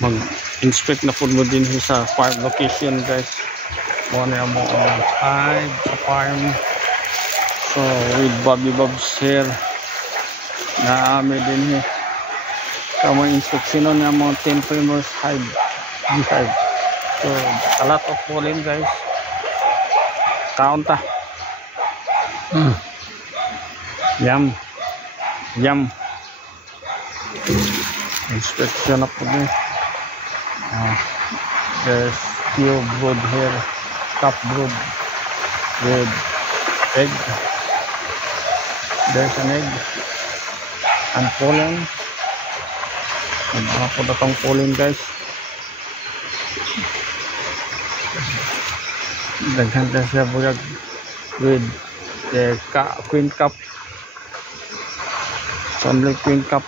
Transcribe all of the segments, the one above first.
Mag-inspect na po mo din sa farm location, guys. Muna mo ang hive sa farm. So with Bobby Bob's here na amin din so mga instruction na mga 10 primers hive beehive. So a lot of pollen, guys. Count yum inspection na po din. There's few brood here, top brood with egg. There's an egg and pollen. Mga po na itong pollen, guys. Daghan na siya buyag with the queen cup. It's only queen cup.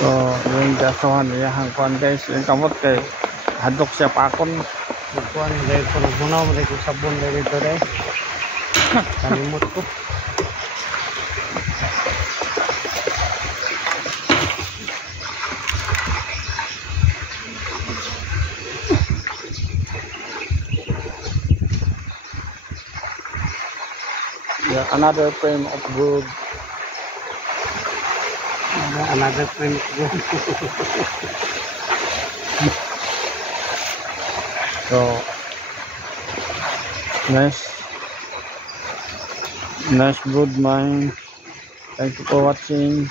So yung gasawan niya hangkuan, guys, yung kamot kay hadok siya pakon hangkuan dahil kung nagmunaw mo dahil sabon dahil dito dahil kalimot ko. Yeah, another frame of brood. Another frame of brood. So nice brood mine. Thank you for watching.